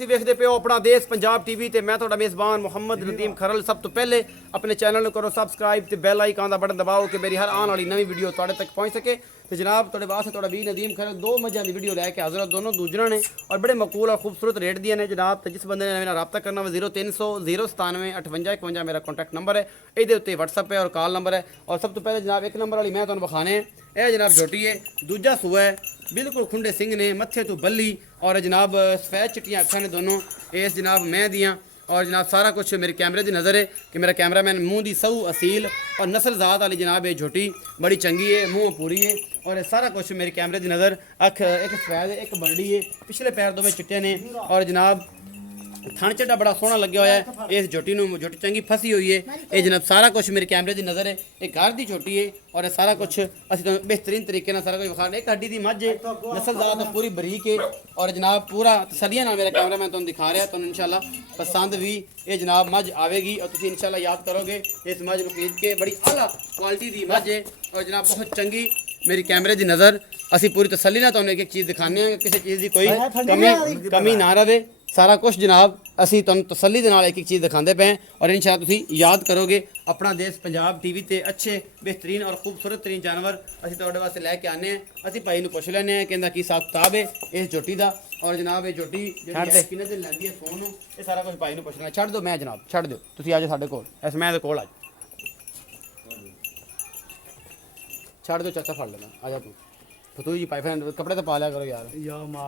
ਤੁਸੀਂ ਵੇਖਦੇ ਪਿਓ ਆਪਣਾ ਦੇਸ਼ ਪੰਜਾਬ ਟੀਵੀ ਤੇ ਮੈਂ ਤੁਹਾਡਾ ਮੇਜ਼ਬਾਨ ਮੁਹੰਮਦ ਨਦੀਮ ਖਰਲ। ਸਭ ਤੋਂ ਪਹਿਲੇ ਆਪਣੇ ਚੈਨਲ ਨੂੰ ਕਰੋ ਸਬਸਕ੍ਰਾਈਬ ਤੇ ਬੈਲ ਆਈਕਨ ਦਾ ਬਟਨ ਦਬਾਓ ਕਿ ਮੇਰੀ ਹਰ ਆਉਣ ਵਾਲੀ ਨਵੀਂ ਵੀਡੀਓ ਤੁਹਾਡੇ ਤੱਕ ਪਹੁੰਚ ਸਕੇ। ਤੇ ਜਨਾਬ ਤੁਹਾਡੇ ਵਾਸਤੇ ਤੁਹਾਡਾ ਵੀ ਨਦੀਮ ਖਰਲ ਦੋ ਮੱਝਾਂ ਦੀ ਵੀਡੀਓ ਲੈ ਕੇ ਹਾਜ਼ਰ ਹਾਂ। ਦੋਨੋਂ ਦੂਜਣਾ ਨੇ ਔਰ ਬੜੇ ਮਕਬੂਲ ਔਰ ਖੂਬਸੂਰਤ ਰੇਟ ਦੀਆਂ ਨੇ ਜਨਾਬ। ਤੇ ਜਿਸ ਬੰਦੇ ਨੇ ਮੇਰੇ ਨਾਲ ਰਾਬਤਾ ਕਰਨਾ ਵਾ 0300 097 5851 ਮੇਰਾ ਕੰਟੈਕਟ ਨੰਬਰ ਹੈ। ਇਹਦੇ ਉੱਤੇ WhatsApp ਹੈ ਔਰ ਕਾਲ ਨੰਬਰ ਹੈ। ਔਰ ਸਭ ਤੋਂ ਪਹਿਲੇ ਜਨਾਬ ਇੱਕ ਨੰਬਰ ਵਾਲੀ ਮੈਂ ਤੁਹਾਨੂੰ ਵਿਖਾਣੇ ਇਹ ਜਨਾਬ ਝੋਟੀ ਹੈ, ਦੂਜਾ ਸੂਆ ਹੈ, बिल्कुल खुंडे सिंह ने मत्थे तो बल्ली और जनाब सफेद चिट्टियाँ अखा ने दोनों इस जनाब मैं दियाँ। और जनाब सारा कुछ मेरे कैमरे की नज़र है कि मेरा कैमरा मैन मूँह दी सऊ असील और नस्ल ज़ात वाली जनाब ये झोटी बड़ी चंगी है, मुँह पूरी है और सारा कुछ मेरे कैमरे की नज़र। अख एक सफेद है, एक बरड़ी है, पिछले पैर दोवें चिट्टे ने और जनाब थन चड्डा बड़ा सोहना लगे हुआ है। इस झोटी झोटी चंगी फसी हुई है। ये जनाब सारा कुछ मेरे कैमरे की नज़र है। एक घर की झोटी है और ये सारा कुछ असं तो बेहतरीन तरीके ना सारा कुछ विखा रहे। एक हड्डी की मझ है, नस्ल ज़ात पूरी बरीक है और जनाब पूरा तसलिया ना मेरा कैमरा मैं तुम दिखा रहा। तुम इंशाल्लाह पसंद भी ये जनाब मझ आएगी और तुम इंशाल्लाह याद करोगे इस मझ को खरीद के। बड़ी आला क्वालिटी की मझ है और जनाब बहुत चंगी मेरी कैमरे की नज़र। असी पूरी तसली ना तुम एक एक चीज़ दिखाने किसी चीज़ की कोई कमी ना रहे। सारा कुछ जनाब असी तुहानू तसल्ली दे नाल एक एक चीज़ दिखाते पे और इंशाअल्लाह तुसी याद करोगे। अपना देश पंजाब टीवी ते अच्छे बेहतरीन और खूबसूरत तरीन जानवर असी तुहाडे वास्ते लैके आने हैं। असी भाई नू पुछ लैने हैं कहंदा की हिसाब किताब है इस झोटी दा। और जनाब ये झोटी जिहड़ी किन्ने दिन लैंदी है सोन नू ये सारा कुछ भाई नू पुछना। छड्ड दो मैं जनाब छड्ड दिओ तुसी आ जाओ साडे कोल इस मैं दे कोल आ छड्ड दो चाचा फड़ लेना आ जा तू फतू जी पाइप कपड़े तो पा लिया करो यार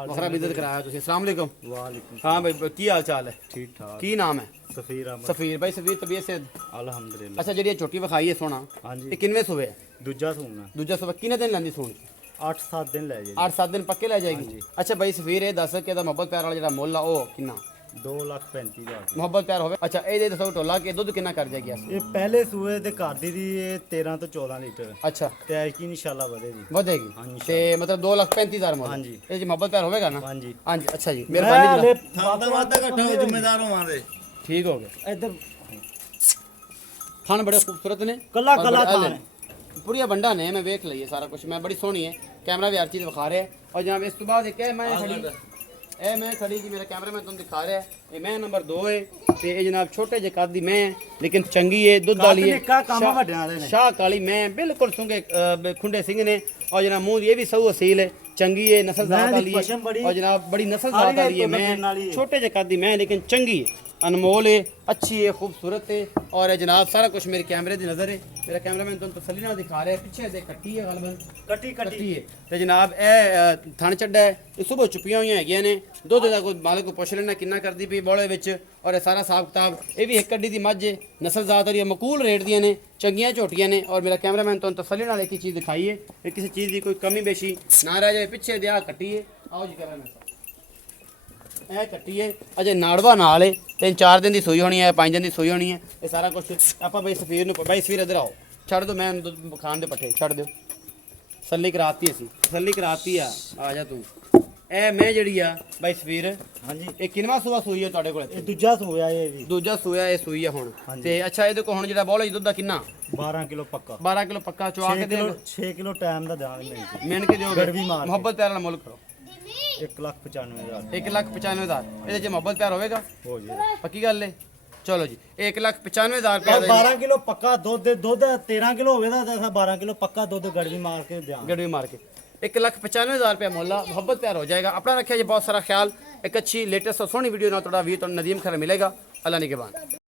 बखरा बिदत कराया तुसी। अस्सलाम वालेकुम। वालेकुम। हाँ भाई की हाल चाल है? ठीक ठाक। की नाम है? सफीर अहमद। सफीर भाई सफीर तबीयत से अल्हम्दुलिल्लाह। अच्छा जी छोटी विखाई है सोना हाँ जी। ये किनवे सुबह है? दूजा सूना दूजा सुबह किन्ने दिन लैंदी सोनी? 8-7 दिन लै जाए। 8-7 दिन पक्के लै जाएगी। अच्छा भाई सफीर ये दस कि मोहब्बत प्यार वाला जो मुल आ वो किन्ना? 2,35,000। मोहब्बत प्यार होवे। अच्छा ये दसो टोला के दुध किन्ना कर जाएगी? ये पहले सूए ते घर दी 13 तो 14 लीटर अच्छा ते ऐकी इंशाल्लाह बढ़ेगी। बढ़ेगी हाँ जी। ते मतलब 2,35,000 मुल। हाँ जी। ये जी मोहब्बत प्यार होवेगा ना? हाँ जी। हाँ जी। अच्छा जी मेहरबानी जनाब। वादा इकट्ठा हो जिम्मेदार होवांगे। ठीक हो गया। इधर खान बड़े खूबसूरत ने कला और कला बड़े थान आले। पूरी बंडा ने मैं वेख लई सारा कुछ मैं बड़ी सोहनी है कैमरा भी हर चीज़ विखा रहा है। और जनाब इस तो बाद एक है मैं खड़ी ए मैं खड़ी जी मेरा कैमरा मैं तुम दिखा रहा है। ये मैं नंबर 2 है ते ये जनाब छोटे जे कद दी मैं लेकिन चंगी है दुध वाली है शाह काली मैं बिल्कुल सूंगे खुंडे सिंह ने। और जनाब मुंह ये भी सऊ असील है चंगी है नस्ल ज़ात वाली है और जनाब बड़ी नस्ल ज़ात वाली है। मैं छोटे जे कद दी मैं लेकिन चंगी है अनमोल है अच्छी है खूबसूरत है। और जनाब सारा कुछ मेरे कैमरे की नज़र है। मेरा कैमरा मैन तुम तसल्ली नाल दिखा रहा है पिछे से कट्टी है गलबन कट्टी है तो जनाब ए थन चड्डा है ये सुबह चुपियां हुई हैगियां ने। दुध का कोई मालिक को पुछ लेना किन्ना करती पई बोले विच। और सारा हिसाब किताब ये भी एक कड्डी दी मझ है नस्ल ज़ात वाली मकूल रेट दियां ने चंगियां झोटियां ने। और मेरा कैमरा मैन तुम तसल्ली नाल एक ही चीज़ दिखाई है किसी चीज़ की कोई कमी बेशी ना रह जाए। पिछे दिया कट्टी है आओ जी कैमरा मैन ਇਹ ਕੱਟੀ ਹੈ ਅਜੇ ਨਾੜਵਾ ਨਾਲ ਹੈ 3-4 ਦਿਨ ਦੀ ਸੂਈ ਹੋਣੀ ਹੈ 5 ਦਿਨ ਦੀ ਸੂਈ ਹੋਣੀ ਹੈ। ਇਹ ਸਾਰਾ ਕੁਝ ਆਪਾਂ ਬਈ ਸਫੀਰ ਨੂੰ ਬਾਈ ਸਫੀਰ ਇਧਰ ਆਓ ਛੱਡ ਦਿਓ ਮੈਂ ਖਾਣ ਦੇ ਪੱਠੇ ਛੱਡ ਦਿਓ ਤਸੱਲੀ ਕਰਾਤੀ ਅਸੀਂ ਤਸੱਲੀ ਕਰਾਤੀ ਆ ਜਾ ਤੂੰ। ਇਹ ਮੈਂ ਜਿਹੜੀ ਆ ਬਾਈ ਸਫੀਰ हाँ जी। ਇਹ ਕਿੰਨਵਾ ਸੂਆ ਸੂਈ ਹੈ ਤੁਹਾਡੇ ਕੋਲ? ये दूजा सूया ये भी ਦੂਜਾ ਸੂਆ ਇਹ ਸੂਈ ਆ ਹੁਣ ਤੇ ਅੱਛਾ ਇਹਦੇ ਕੋਲ ਹੁਣ ਜਿਹੜਾ ਬੋਲਾ ਜੀ ਦੁੱਧ ਦਾ ਕਿੰਨਾ? 12 किलो पक्का 12 ਕਿਲੋ ਪੱਕਾ ਚਵਾ ਕੇ ਦੇ 6 किलो टाइम दा देंगे नहीं ਮਿਹਨ ਕੇ ਦਿਓਗੇ ਗੜਵੀ ਮਾਰ ਕੇ। ਮੁਹੱਬਤ ਪਿਆਰ ਨਾਲ ਮੁੱਲ ਕਰੋ 1,95,000 1,95,000 ਇਹਦੇ ਚ ਮੁਹੱਬਤ ਪਿਆਰ ਹੋਵੇਗਾ हो जाए। ਪੱਕੀ ਗੱਲ ਹੈ। ਚਲੋ ਜੀ 1,95,000 ਰੁਪਏ और 12 किलो पक्का दूध 13 किलो होवे दा 12 किलो पक्का दूध गड़वी मार के देंगे। गड़वी मार के 1,95,000 रुपया मुल्ला मोहब्बत प्यार हो जाएगा। अपना रखिए जी बहुत सारा ख्याल। एक अच्छी लेटेस्ट और सोहनी वीडियो ना थोड़ा भी तो नदीम खैर मिलेगा। अल्लाह निगहबान।